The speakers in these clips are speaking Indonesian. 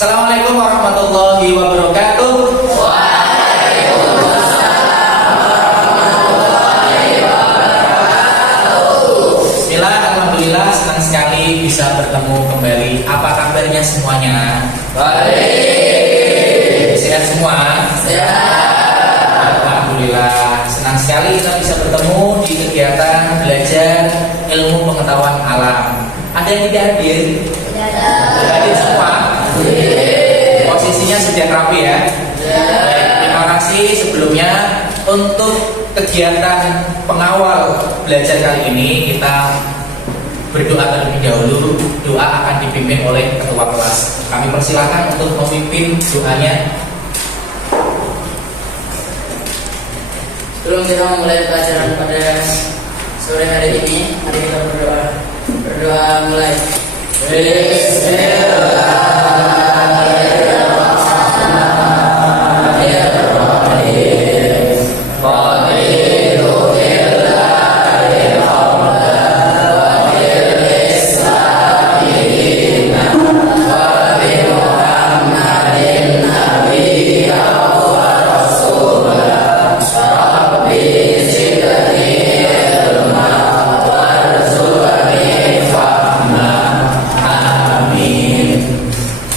Assalamualaikum warahmatullahi wabarakatuh. Bismillah, alhamdulillah, senang sekali bisa bertemu kembali. Apa kabarnya semuanya? Baik. Sehat semua? Sehat. Alhamdulillah, senang sekali kita bisa bertemu di kegiatan belajar ilmu pengetahuan alam. Ada yang tidak hadir? Tidak hadir semua? Posisinya sudah rapi ya? Baik, terima kasih sebelumnya. Untuk kegiatan pengawal belajar kali ini kita berdoa terlebih dahulu. Doa akan dipimpin oleh ketua kelas. Kami persilakan untuk memimpin doanya. Sebelum kita memulai pelajaran pada sore hari ini, mari kita berdoa. Berdoa mulai.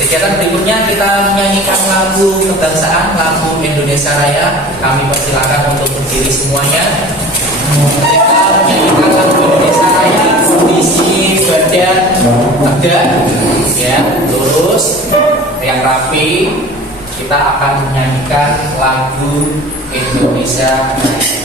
Kegiatan berikutnya kita menyanyikan lagu kebangsaan, lagu Indonesia Raya. Kami persilakan untuk berdiri semuanya. Kita menyanyikan lagu Indonesia Raya, kondisi badan tegak, ya, lurus, yang rapi. Kita akan menyanyikan lagu Indonesia Raya.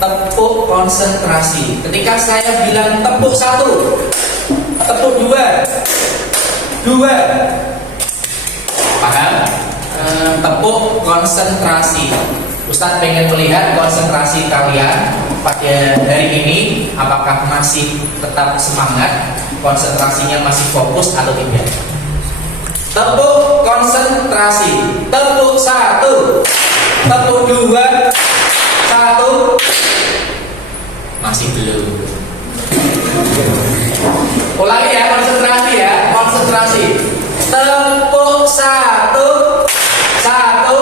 Tepuk konsentrasi. Ketika saya bilang tepuk satu, tepuk dua, paham? Tepuk konsentrasi. Ustadz pengen melihat konsentrasi kalian pada hari ini. Apakah masih tetap semangat? Konsentrasinya masih fokus atau tidak? Tepuk konsentrasi. Tepuk satu, tepuk dua, satu. Masih belum. Ulangi ya, konsentrasi ya, konsentrasi. Tepuk satu, satu.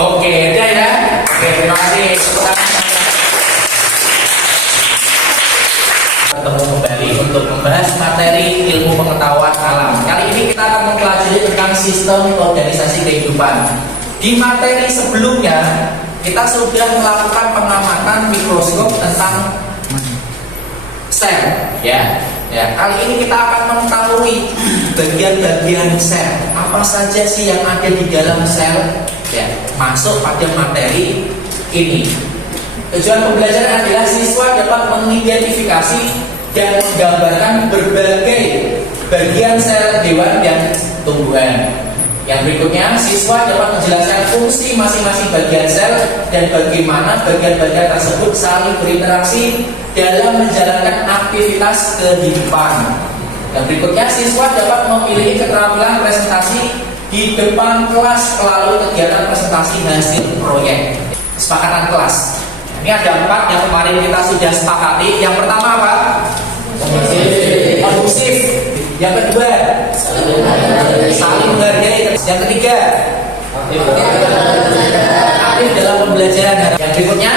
Oke, udah ya. Oke, terima kasih. Ketemu kembali untuk membahas materi ilmu pengetahuan alam. Kali ini kita akan mempelajari tentang sistem organisasi kehidupan. Di materi sebelumnya kita sudah melakukan pengamatan mikroskop tentang sel, ya. Kali ini kita akan mengetahui bagian-bagian sel. Apa saja sih yang ada di dalam sel? Ya, masuk pada materi ini. Tujuan pembelajaran adalah siswa dapat mengidentifikasi dan menggambarkan berbagai bagian sel hewan dan tumbuhan. Yang berikutnya, siswa dapat menjelaskan fungsi masing-masing bagian sel dan bagaimana bagian-bagian tersebut saling berinteraksi dalam menjalankan aktivitas kehidupan. Yang berikutnya, siswa dapat memiliki keterampilan presentasi di depan kelas melalui kegiatan presentasi hasil proyek. Kesepakatan kelas. Ini ada 4 yang kemarin kita sudah sepakati. Yang pertama apa? Kondusif. Yang kedua, saling menghargai. Yang ketiga, aktif dalam pembelajaran. Yang berikutnya,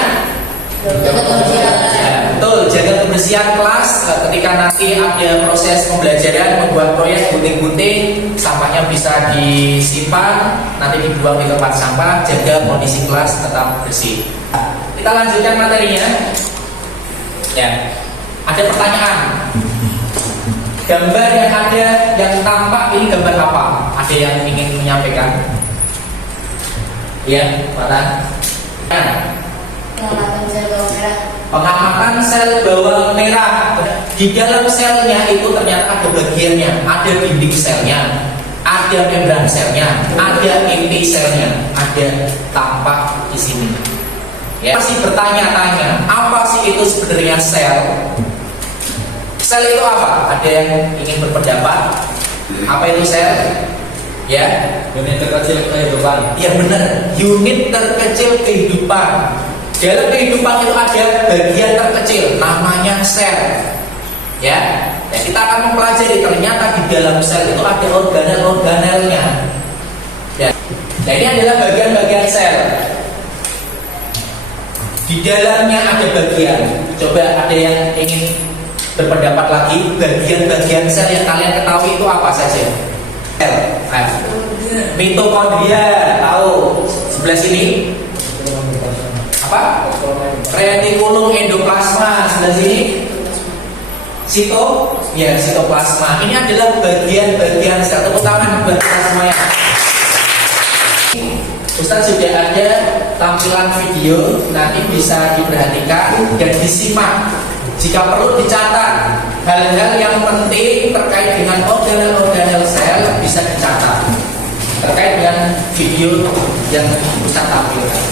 betul, jaga kebersihan kelas. Ketika nanti ada proses pembelajaran, membuat proyek gunting-gunting, sampahnya bisa disimpan, nanti dibuang di tempat sampah. Jaga kondisi kelas tetap bersih. Kita lanjutkan materinya. Ya, ada pertanyaan. Gambar yang ada yang tampak ini gambar apa? Ada yang ingin menyampaikan? Ya, mana? Pengamatan sel bawang merah. Di dalam selnya itu ternyata ada bagiannya, ada dinding selnya, ada membran selnya, ada inti selnya, ada tampak di sini. Ya, masih bertanya-tanya, apa sih itu sebenarnya sel? Sel itu apa? Ada yang ingin berpendapat? Apa itu sel? Ya, Unit terkecil kehidupan. ya benar, unit terkecil kehidupan. Dalam kehidupan itu ada bagian terkecil, namanya sel. Ya, kita akan mempelajari ternyata di dalam sel itu ada organel-organelnya. Ya, nah ini adalah bagian-bagian sel. Di dalamnya ada bagian. Coba ada yang ingin berpendapat lagi, bagian-bagian sel yang kalian ketahui itu apa saja? Sel. Mitokondria, tahu? Sebelah sini apa? Retikulum endoplasma. Sebelah sini sitoplasma. Ini adalah bagian-bagian sel. Tepuk tangan buat kita semuanya. Ustaz sudah ada tampilan video, nanti bisa diperhatikan dan disimak. Jika perlu dicatat hal-hal yang penting terkait dengan organel-organel sel bisa dicatat terkait dengan video yang Ustaz tampilkan.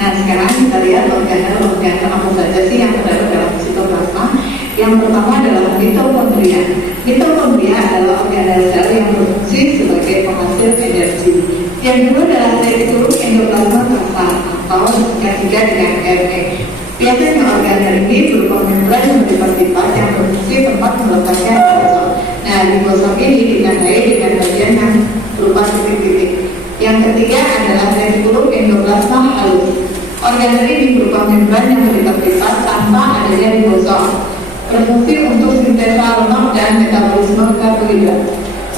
Nah, sekarang kita lihat organel-organel apa saja sih yang terdapat dalam sitoplasma. Yang pertama adalah mitokondria. Mitokondria adalah organel sel yang berfungsi sebagai penghasil energi. Yang kedua adalah retikulum endoplasma basal atau disingkat dengan RE. Biasanya organel ini berupa membran yang berlipat-lipat yang berfungsi tempat meletaknya ribosom. Nah, ribosom ini ditandai dengan bagian yang berupa titik-titik. Yang ketiga adalah retikulum endoplasma halus. Organel ini berupa membran yang berlipat-lipat tanpa adanya ribosom, berfungsi untuk sintesa lemak dan metabolisme karbohidrat.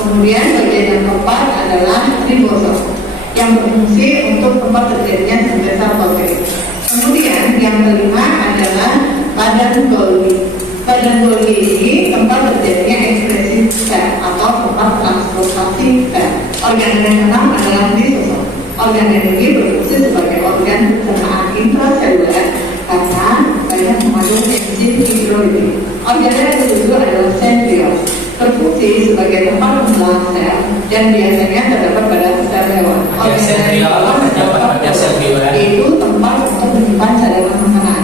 Kemudian bagian yang keempat adalah ribosom yang berfungsi untuk tempat terjadinya sintesa protein. Kemudian yang kelima adalah badan Golgi. Badan Golgi ini tempat terjadinya ekspresi sel atau tempat transportasi sel. Organel yang keenam adalah lisosom. Organel ini berfungsi sebagai organ pencernaan intraseluler karena banyak mengandung enzim hidrolitik. Organel yang ketujuh adalah sentriol, berfungsi sebagai tempat pembelahan sel dan biasanya terdapat pada sel hewan. Itu tempat untuk menyimpan cadangan makanan.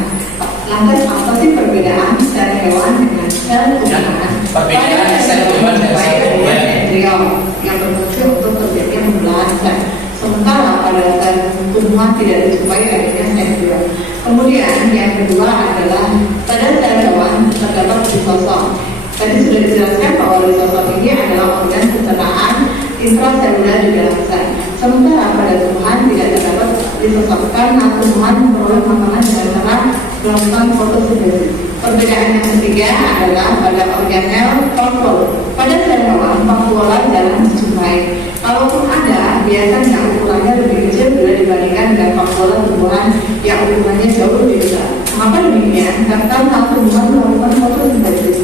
Lantas apa sih perbedaan sel hewan dengan sel tumbuhan? Perbedaan sel hewan dan sel tumbuhan. Sentriol yang berfungsi untuk terjadinya pembelahan sel. Sementara pada sel tumbuhan tidak dijumpai adanya sentriol. Kemudian yang kedua adalah pada sel hewan terdapat lisosom. Tadi sudah dijelaskan bahwa lisosom ini adalah organ pencernaan intraseluler di dalam sel. Sementara pada tumbuhan tidak terdapat lisosom karena tumbuhan memperoleh makanan dengan cara melakukan fotosintesis. Perbedaan yang ketiga adalah pada organel vakuola. Pada sel hewan, vakuola jarang dijumpai. Kalaupun ada, biasanya ukurannya lebih kecil bila dibandingkan dengan vakuola tumbuhan yang ukurannya jauh lebih besar. Mengapa demikian? Karena tumbuhan melakukan fotosintesis,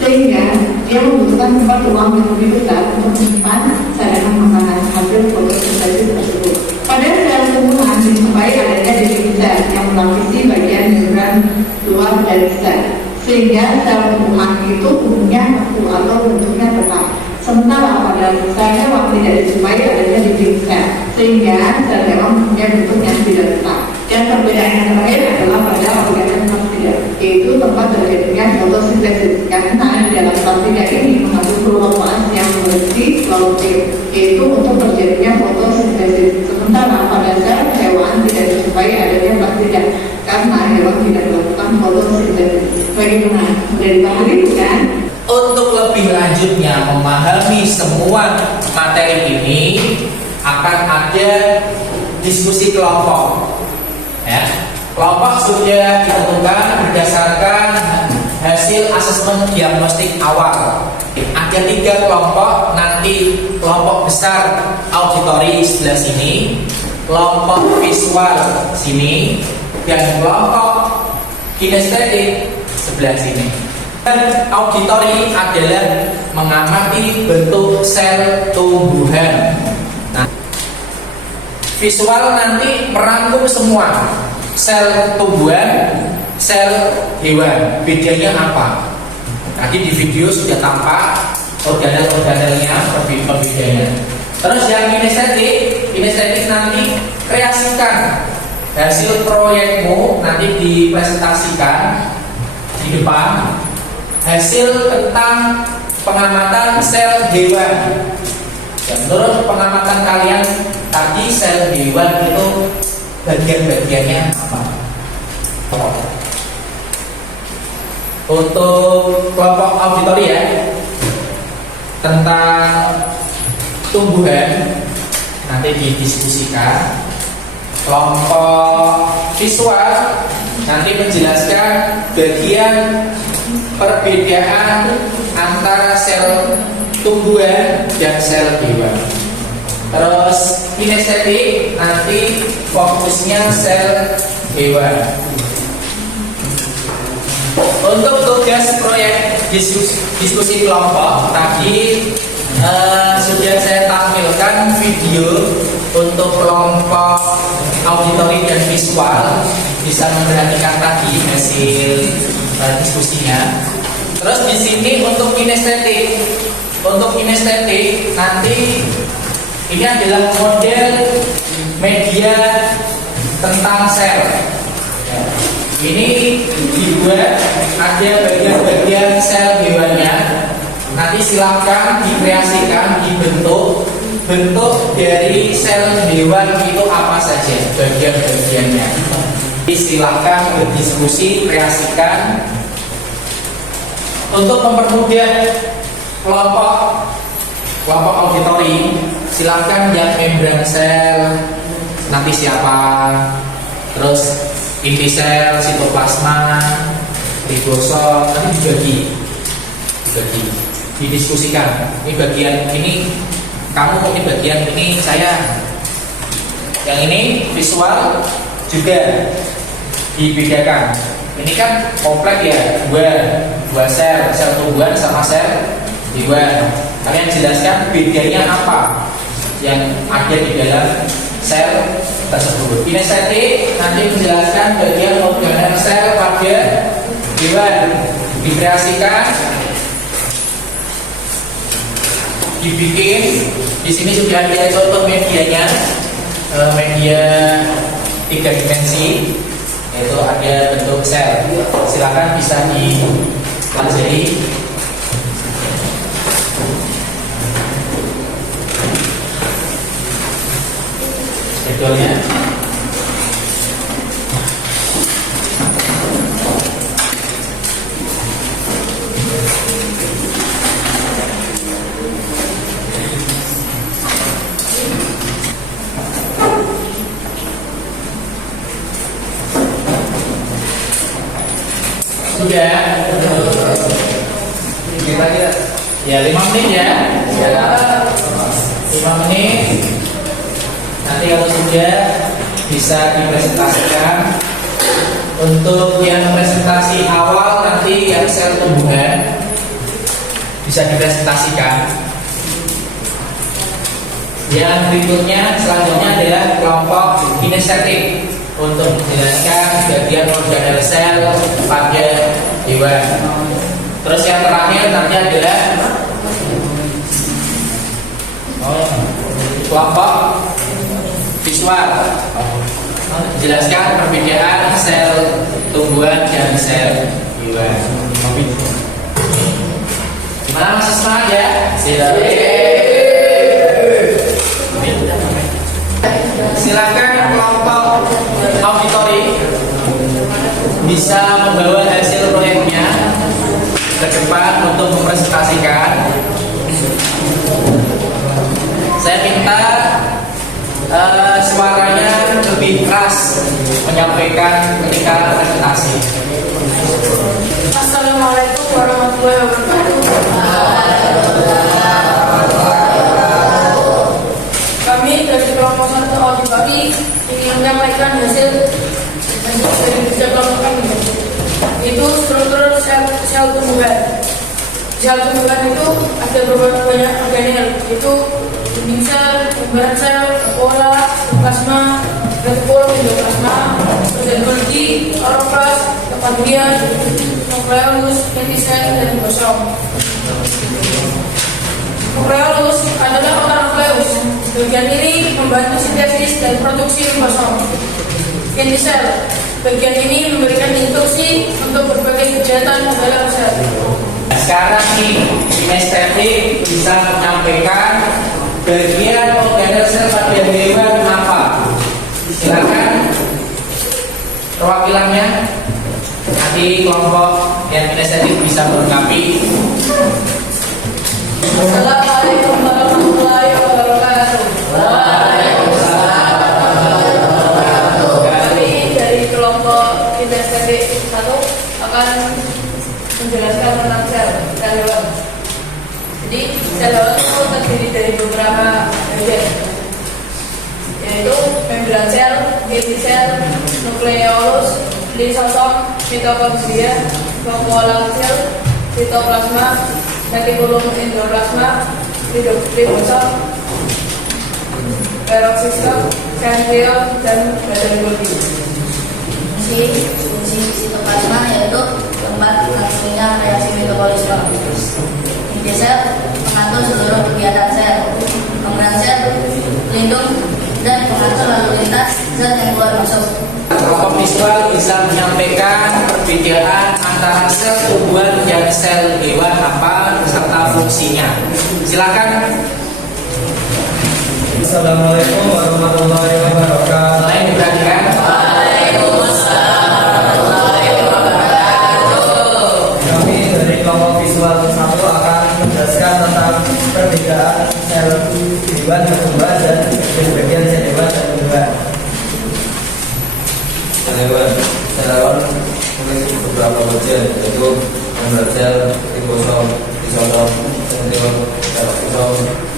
sehingga dia membutuhkan tempat ruang yang lebih besar untuk menyimpan cadangan makanan hasil fotosintesis tersebut. Pada sel tumbuhan dijumpai adanya dinding sel yang melapisi bagian membran luar dari sel. sehingga sel tumbuhan itu umumnya kaku atau bentuknya tetap. Sementara pada sel hewan tidak dijumpai adanya dinding sel, sehingga sel hewan punya bentuk yang tidak tetap. Dan perbedaan yang terakhir adalah pada organ partida, yaitu tempat terjadinya fotosintesis. Karena di dalam partida ini mengandung kloroplas yang berisi klorofil, yaitu untuk terjadinya fotosintesis. Sementara pada sel hewan tidak dijumpai adanya partida, karena hewan tidak melakukan fotosintesis. Bagaimana? Sudah dipahami bukan? Untuk lebih lanjutnya memahami semua materi ini akan ada diskusi kelompok. Ya, kelompok sudah ditentukan berdasarkan hasil asesmen diagnostik awal. Ada 3 kelompok, nanti kelompok besar auditory sebelah sini, kelompok visual sini, dan kelompok kinestetik sebelah sini. Dan auditory adalah mengamati bentuk sel tumbuhan. Nah, visual nanti merangkum semua sel tumbuhan, sel hewan. Bedanya apa? Tadi di video sudah tampak organel-organelnya, perbedaannya. Terus yang kinestetik nanti kreasikan hasil proyekmu, nanti dipresentasikan di depan. Hasil tentang pengamatan sel hewan. Dan menurut pengamatan kalian tadi sel hewan itu bagian-bagiannya apa? Untuk kelompok auditory ya, tentang tumbuhan nanti didiskusikan. Kelompok visual nanti menjelaskan bagian perbedaan antara sel tumbuhan dan sel hewan. Terus kinestetik nanti fokusnya sel hewan. Untuk tugas proyek diskusi kelompok tadi sudah saya tampilkan video untuk kelompok auditory dan visual, bisa memperhatikan tadi hasil diskusinya. Terus di sini untuk kinestetik nanti ini adalah model media tentang sel. Ini dibuat ada bagian-bagian sel hewannya. Nanti silakan dikreasikan, dibentuk bentuk dari sel hewan itu apa saja bagian-bagiannya. Silakan berdiskusi, kreasikan. Untuk mempermudah kelompok auditory, silakan yang membran sel nanti siapa, terus inti sel, sitoplasma, ribosom nanti dibagi, didiskusikan. Ini bagian ini kamu, ini bagian ini saya. Yang ini visual juga dibedakan. Ini kan kompleks ya, dua sel tumbuhan sama sel hewan. Kalian jelaskan bedanya apa yang ada di dalam sel tersebut. Kinestetik nanti menjelaskan bagian organel sel pada hewan, dikreasikan, dibikin. Di sini sudah ada contoh medianya, media 3 dimensi, yaitu ada bentuk sel. Silakan bisa dipelajari. Schedule-nya. Sudah. Kira-kira ya 5 menit ya. 5 menit. Nanti kalau sudah bisa dipresentasikan. Untuk yang presentasi awal nanti yang sel tumbuhan bisa dipresentasikan. Yang berikutnya selanjutnya adalah kelompok kinestetik untuk menjelaskan bagian organel sel pada hewan. Terus yang terakhir nanti adalah kelompok visual. Jelaskan perbedaan sel tumbuhan dan sel hewan. Gimana masih semangat ya? Silakan kelompok auditori bisa membawa hasil proyeknya ke depan untuk mempresentasikan. Saya minta suaranya lebih keras menyampaikan ketika presentasi. Assalamualaikum warahmatullahi wabarakatuh. Kami dari kelompok 1 auditori ingin menyampaikan hasil dari kerja kelompok kami, yaitu struktur sel tumbuhan. Sel tumbuhan itu ada beberapa banyak organel, yaitu dinding sel, membaran sel, pola, plasma, retikulum, endoplasma, organ Golgi, kloroplas, kepandian, nukleolus, lentisel, dan bosom. Nukleolus adalah otak nukleus. Bagian ini membantu sintesis dan produksi ribosom. Lentisel, bagian ini memberikan instruksi untuk berbagai kegiatan dalam sel. Sekarang nih, kinestetik bisa menyampaikan bagian organel sel pada hewan apa? Silakan perwakilannya. Nanti kelompok yang kinestetik bisa melengkapi. Assalamualaikum warahmatullahi wabarakatuh. Kami dari kelompok kinestetik 1 akan menjelaskan tentang sel hewan. Jadi sel hewan itu terdiri dari beberapa bagian, yaitu membran sel, inti sel, nukleolus, lisosom, mitokondria, pola sel, sitoplasma, retikulum, endoplasma, ribosom, peroksisom, sentriol, dan badan Golgi. Fungsi sitoplasma yaitu tempat langsungnya reaksi mitobolisme. Inti sel mengatur seluruh kegiatan sel. Membran sel pelindung dan mengatur lalu lintas zat yang keluar masuk. Kelompok visual bisa menyampaikan perbedaan antara sel tumbuhan dan sel hewan apa serta fungsinya. Silakan. Assalamualaikum warahmatullahi wabarakatuh. Selain diperhatikan. Kami dari kelompok visual 1 akan menjelaskan tentang perbedaan sel hewan dan tumbuhan dan bagian sel hewan dan tumbuhan. Sel hewan memiliki beberapa bagian, yaitu membran sel, ribosom, lisosom, sentriol, peroksisom,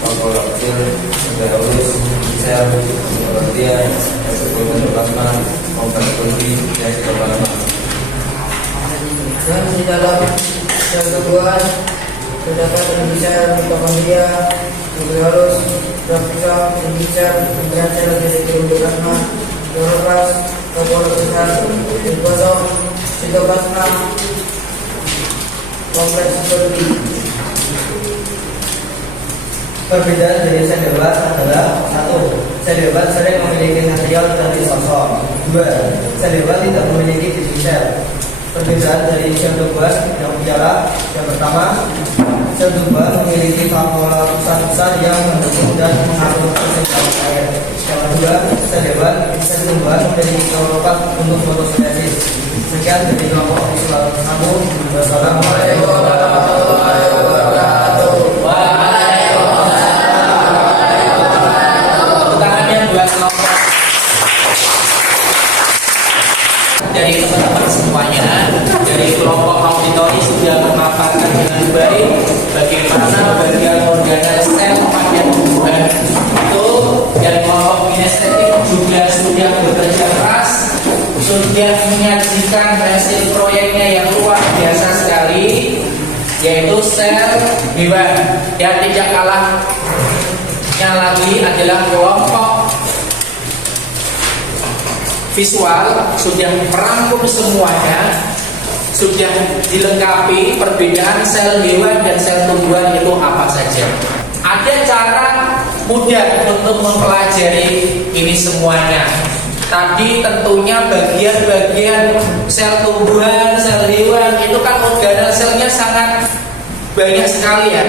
pola kecil, nukleolus, sel, kepandian, retikulum, endoplasma, kompleks Golgi, dan sitoplasma. Dan di dalam sel tumbuhan terdapat inti sel, mitokondria, nukleolus, peroksisom, inti sel, membran sel, retikulum, endoplasma, kloroplas, pola besar, ribosom, sitoplasma, kompleks Golgi. Perbedaan dari sel hewan adalah 1. Sel hewan sering memiliki sentriol dan lisosom. 2. Sel hewan tidak memiliki dinding sel. Perbedaan dari sel tumbuhan yang biara, yang pertama, sel tumbuhan memiliki vakuola besar yang mendukung dan mengatur persimpanan air. Yang kedua, sel tumbuhan memiliki kloroplas untuk fotosintesis. Sekian dari kelompok visual 1. Wassalamualaikum warahmatullahi wabarakatuh. Dari teman-teman semuanya, dari kelompok auditori sudah memaparkan dengan baik bagaimana bagian organel sel pada tumbuhan itu. Dari kelompok kinestetik juga sudah bekerja keras, sudah menyajikan hasil proyeknya yang luar biasa sekali, yaitu sel hewan. Dan tidak kalahnya lagi adalah kelompok visual sudah merangkum semuanya sudah dilengkapi perbedaan sel hewan dan sel tumbuhan itu apa saja. Ada cara mudah untuk mempelajari ini semuanya. Tadi tentunya bagian-bagian sel tumbuhan, sel hewan itu kan organel selnya sangat banyak sekali ya.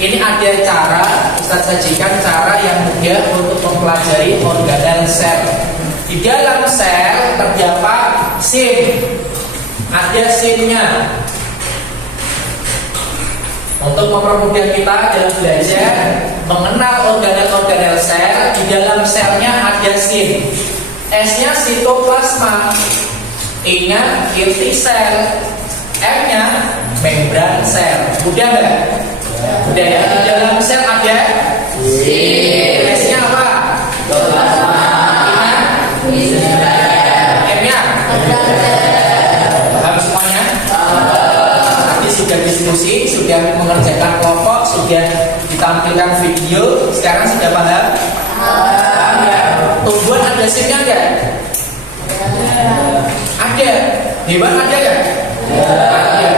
Ini ada cara, Ustaz sajikan cara yang mudah untuk mempelajari organel sel. Di dalam sel terdapat sim, ada simnya. Untuk mempermudah kita dalam belajar mengenal organel-organel sel, di dalam selnya ada sim. S-nya sitoplasma, E-nya inti sel, M-nya membran sel. Mudah nggak? Udah ya, di dalam sel ada S-nya apa? M-nya paham semuanya? Tadi sudah diskusi, sudah mengerjakan kelompok, sudah ditampilkan video, sekarang sudah paham? Paham ya? Tumbuhan ada S-nya nggak? Ada. Hewan ada nggak? Ada.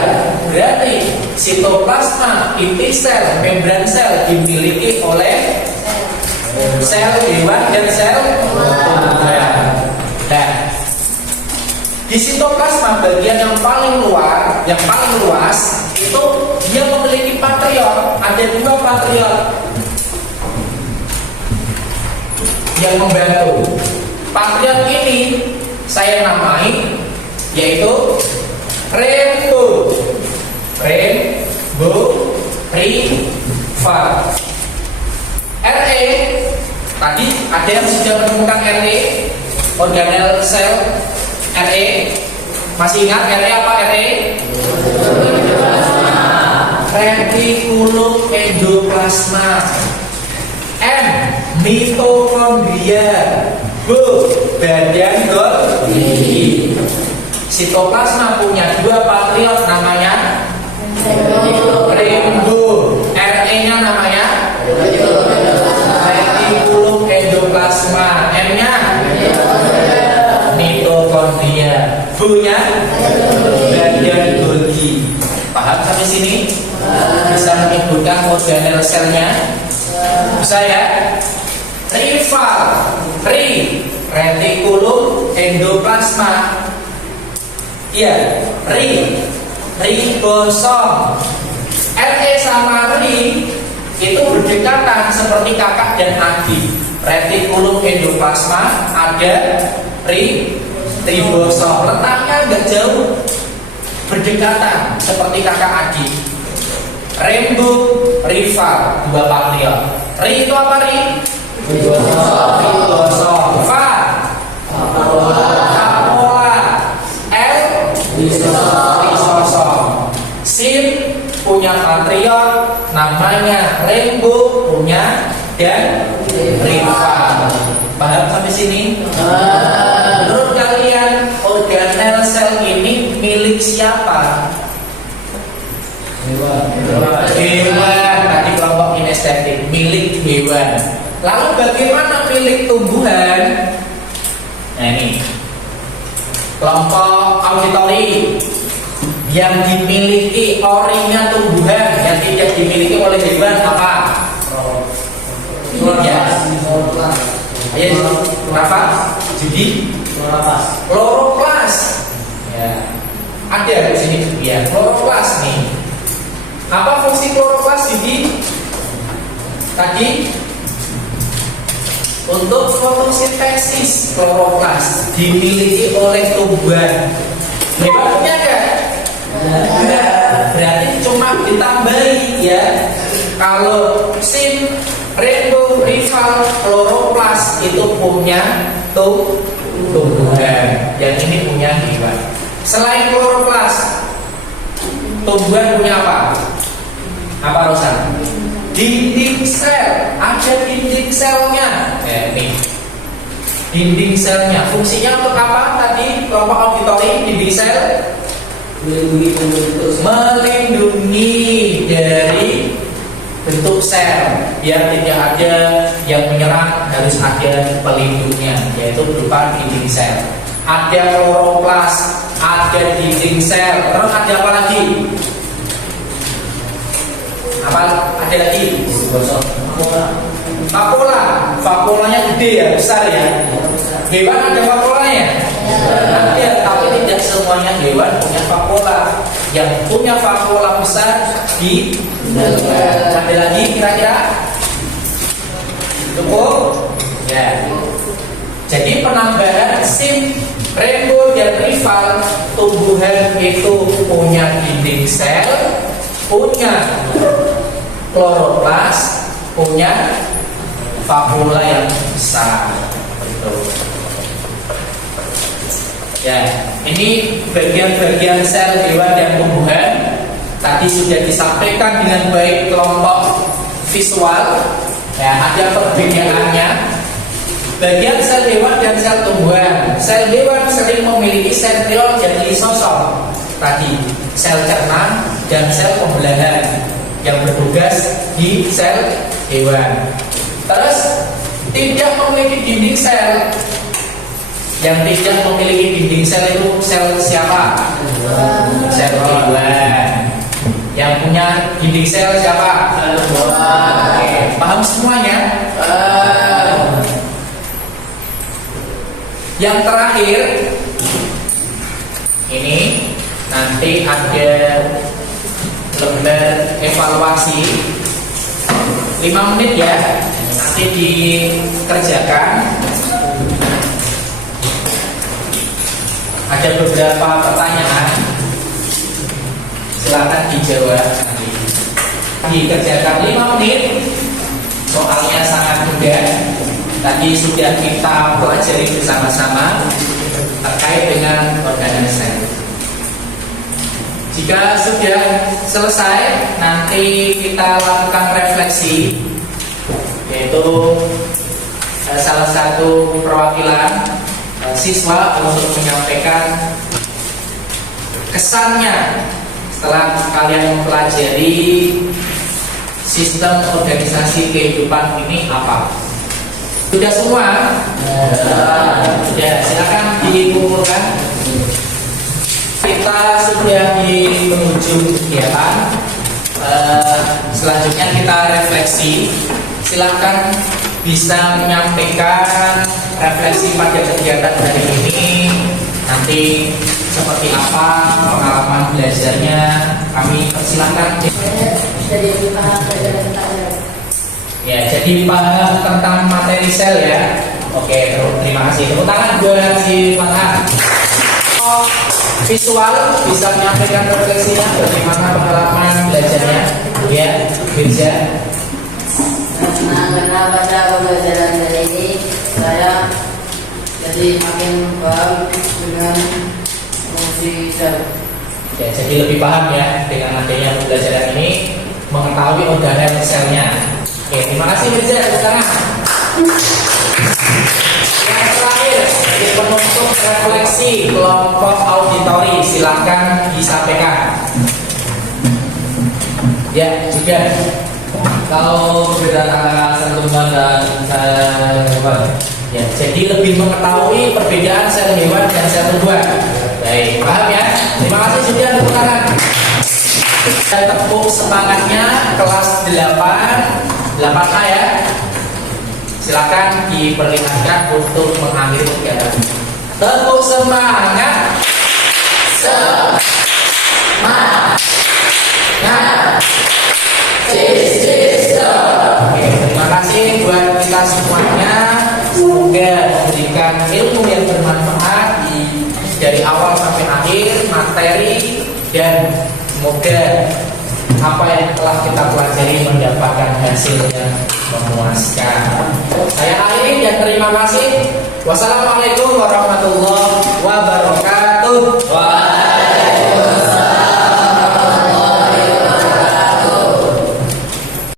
Berarti sitoplasma, inti sel, membran sel dimiliki oleh sel hewan dan sel tumbuhan. Nah, di sitoplasma bagian yang paling luas itu dia memiliki patriot. Ada 2 patriot yang membantu. Patriot ini saya namai yaitu rival. RE tadi ada yang sudah menemukan RE, organel sel RE. Masih ingat RE apa RE? Retikulum endoplasma. M mitokondria. B badan Golgi. Sitoplasma punya 2 patriot namanya Rimbo. RE-nya namanya retikulum endoplasma. M-nya mitokondria. B-nya badan Golgi. Paham sampai sini? Bisa menyebutkan organel selnya? Bisa ya? Rival, retikulum endoplasma. Iya, ribosom. RE sama ri itu berdekatan seperti kakak dan adik. Retikulum endoplasma ada ribosom. Letaknya nggak jauh, berdekatan seperti kakak adik. Rembo, rival, 2 patriot. Ri itu apa ri? Ribosom. Va, lisosom. Sim punya patriot namanya Rembo, punya dan rival. Paham sampai sini? Menurut kalian organel sel ini milik siapa? Hewan. Tadi kelompok kinestetik milik hewan. Lalu bagaimana milik tumbuhan? Nah ini kelompok auditori yang dimiliki orinya tumbuhan, yang tidak dimiliki oleh hewan apa? Ya. Ayo, kenapa? Jadi kloroplas. Ya. Ada di sini ya, kloroplas nih. Apa fungsi kloroplas jadi? Tadi untuk fotosintesis. Kloroplas dimiliki oleh tumbuhan. Hewan punya enggak? Enggak. Berarti cuma ditambahi ya. Kalau sim, Rembo, rival, kloroplas itu punya tumbuhan. Yang ini punya hewan. Selain kloroplas, tumbuhan punya apa? Apa Rosan? Dinding sel. Ada dinding selnya. Ini dinding selnya. Fungsinya untuk apa? Tadi kelompok auditori dinding sel melindungi dari bentuk sel biar tidak ada yang menyerang, harus ada pelindungnya yaitu berupa dinding sel. Ada kloroplas, ada dinding sel. Terus ada apa lagi? Ada lagi? Vakuola. Vakuolanya gede ya, besar ya. Hewan ada vakuolanya? Ada, tapi tidak semuanya hewan punya vakuola. Yang punya vakuola besar di ada lagi kira-kira? Cukup? Ya. Jadi penambahan sim, rainbow dan rival tumbuhan itu punya dinding sel, punya kloroplas, punya vakuola yang besar. Betul. Ya, ini bagian-bagian sel hewan dan tumbuhan tadi sudah disampaikan dengan baik kelompok visual. Ya, ada perbedaannya. Bagian sel hewan dan sel tumbuhan. Sel hewan sering memiliki sentriol dan lisosom. Tadi sel cerna dan sel pembelahan yang bertugas di sel hewan. Terus tidak memiliki dinding sel. Yang tidak memiliki dinding sel itu sel siapa? Sel hewan. Yang punya dinding sel siapa? Oke, paham semuanya? Yang terakhir ini nanti ada lembar evaluasi 5 menit ya, nanti dikerjakan. Ada beberapa pertanyaan, silakan dijawab nanti. Dikerjakan 5 menit, soalnya sangat mudah. Tadi sudah kita pelajari bersama-sama terkait dengan organ sel. Jika sudah selesai, nanti kita lakukan refleksi, yaitu salah satu perwakilan siswa untuk menyampaikan kesannya setelah kalian mempelajari sistem organisasi kehidupan ini apa. Sudah semua? Sudah, silakan dikumpulkan. Kita sudah di penghujung kegiatan. Selanjutnya kita refleksi. Silakan bisa menyampaikan refleksi pada kegiatan hari ini. Nanti seperti apa pengalaman belajarnya, kami persilahkan. Ya, jadi paham tentang materi sel ya. Oke, terima kasih. Tepuk tangan buat si Fatah. Visual bisa menyampaikan refleksinya bagaimana pengalaman belajarnya. Ya, bisa. Karena pada pembelajaran hari ini saya jadi makin paham dengan fungsi sel. Ya, jadi lebih paham ya dengan adanya pembelajaran ini, mengetahui organel selnya. Oke, terima kasih Mirza. Sekarang yang terakhir di penutup refleksi kelompok auditori, silakan disampaikan. Ya, juga. Kalau perbedaan antara sel tumbuhan dan sel hewan, Ya, jadi lebih mengetahui perbedaan sel hewan dan sel tumbuhan. Baik, paham ya? Terima kasih sudah tepuk tangan. Kita tepuk semangatnya kelas 8A ya. Silakan diperlihatkan untuk mengakhiri kegiatan. Tepuk semangat. Oke, terima kasih buat kita semuanya. Semoga memberikan ilmu yang bermanfaat dari awal sampai akhir materi, dan semoga apa yang telah kita pelajari mendapatkan hasil yang memuaskan. Saya akhiri dan terima kasih. Wassalamualaikum warahmatullahi wabarakatuh.